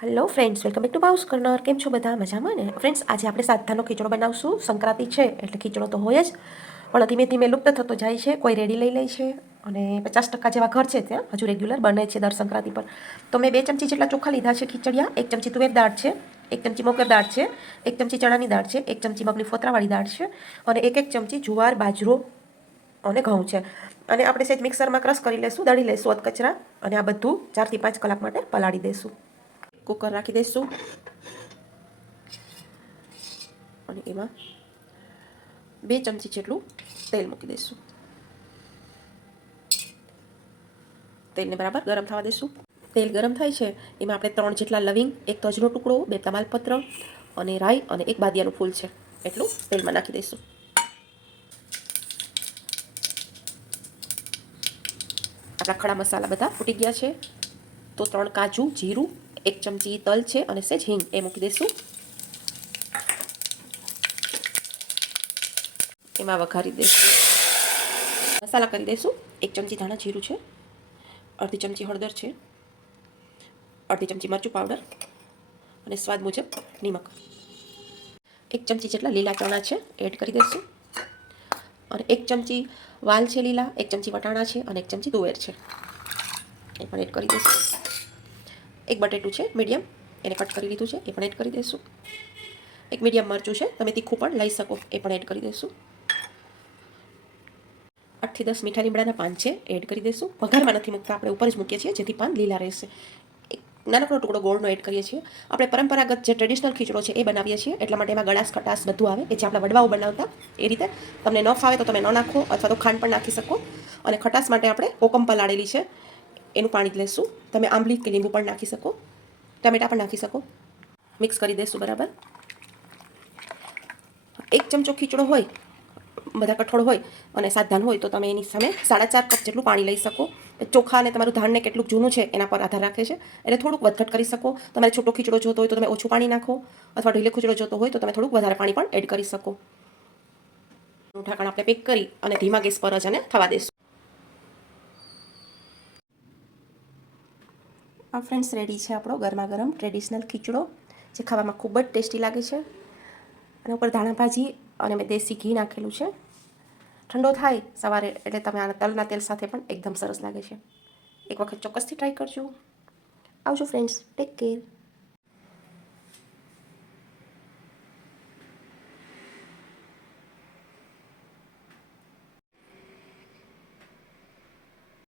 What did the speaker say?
Hello friends, welcome back to બાઉસ corner. કેમ છો બધા? મજામાં ને? ફ્રેન્ડ્સ, આજે આપણે સાધાનો ખીચડો બનાવશું. સંક્રાંતિ છે એટલે ખીચડો તો હોય જ, પણ ધીમે ધીમે લુપ્ત થતો જાય છે. કોઈ રેડી લઈ લે છે અને 50% જેવા ઘર છે ત્યાં હજુ રેગ્યુલર બને છે દર સંક્રાંતિ પર. તો મેં 2 ચમચી જેટલા ચોખા લીધા છે ખીચડિયા. 1 ચમચી તુવેર દાળ છે, 1 ચમચી મગર દાળ છે, 1 ચમચી ચણાની દાળ છે, 1 ચમચી મગની ફોતરાવાળી દાળ છે અને 1 ચમચી જુવાર, બાજરો અને ઘઉં છે. અને આપણે સેજ મિક્સરમાં ક્રશ કરી લઈશું, દળી લઈશું અધકચરા અને આ બધું 4 થી 5 કલાક માટે પલાળી દઈશું. કુકર રાખી દઈશું અને એમાં 2 ચમચી જેટલું તેલ મૂકી દઈશું. તેલને બરાબર ગરમ થવા દઈશું. તેલ ગરમ થાય છે એમાં આપણે 3 જેટલા લવિંગ, 1 તજનો ટુકડો, 2 તમાલપત્ર અને રાઈ અને 1 બાદિયાનું ફૂલ છે એટલું તેલમાં નાખી દઈશું. આપણા ખડા મસાલા બધા ફૂટી ગયા છે તો 3 કાજુ, જીરું, 1 ચમચી તલ છે અને સેજ હિંગ એ મૂકી દઈશું. એમાં વઘારી દઈશું. મસાલા કરી દઈશું. 1 ચમચી ધાણા જીરું છે, અડધી ચમચી હળદર છે, અડધી ચમચી મરચું પાવડર અને સ્વાદ મુજબ નિમક. 1 ચમચી જેટલા લીલા ચણા છે એડ કરી દઈશું અને 1 ચમચી વાલ છે લીલા, 1 ચમચી વટાણા છે અને 1 ચમચી તુવેર છે એ પણ એડ કરી દઈશું. 1 બટેટું છે મીડિયમ, એને કટ કરી લીધું છે એ પણ એડ કરી દઈશું. 1 મીડિયમ મરચું છે, તમે તીખું પણ લઈ શકો, એ પણ એડ કરી દઈશું. 8 થી 10 મીઠા લીમડાના પાન છે એડ કરી દઈશું. વઘારમાં નથી મૂકતા, આપણે ઉપર જ મૂકીએ છીએ જેથી પાન લીલા રહેશે. એક નાનકડો ટુકડો ગોળનો એડ કરીએ છીએ. આપણે પરંપરાગત જે ટ્રેડિશનલ ખીચડો છે એ બનાવીએ છીએ એટલા માટે એમાં ગળાશ ખટાશ બધું આવે એ જે આપણા વડવાઓ બનાવતા એ રીતે. તમને ન ફાવે તો તમે ન નાખો અથવા તો ખાંડ પણ નાખી શકો. અને ખટાશ માટે આપણે કોકમ પલાળેલી છે એનું પાણી લેશું. તમે આંબલી કે લીંબુ પણ નાખી શકો, ટમેટા પણ નાખી શકો. મિક્સ કરી દઈશું બરાબર. 1 ચમચો ખીચડો હોય, બધા કઠોળ હોય અને સાધાન હોય તો તમે એની સામે 4.5 કપ જેટલું પાણી લઈ શકો. ચોખા અને તમારું ધાનને કેટલું જૂનું છે એના પર આધાર રાખે છે, એટલે થોડુંક વધઘટ કરી શકો. તમારે છૂટો ખીચડો જોતો હોય તો તમે ઓછું પાણી નાખો, અથવા ઢીલો ખીચડો જોતો હોય તો તમે થોડુંક વધારે પાણી પણ એડ કરી શકો. ઢાંકણ આપણે પેક કરી અને ધીમા ગેસ પર જ એને થવા દઈશું. આ ફ્રેન્ડ્સ રેડી છે આપણો ગરમા ગરમ ટ્રેડિશનલ ખીચડો, જે ખાવામાં ખૂબ જ ટેસ્ટી લાગે છે. અને ઉપર ધાણા ભાજી અને મેં દેશી ઘી નાખેલું છે. ઠંડો થાય સવારે એટલે તમે આના તલના તેલ સાથે પણ એકદમ સરસ લાગે છે. એક વખત ચોક્કસથી ટ્રાય કરજો. આવજો ફ્રેન્ડ્સ, ટેક કેર.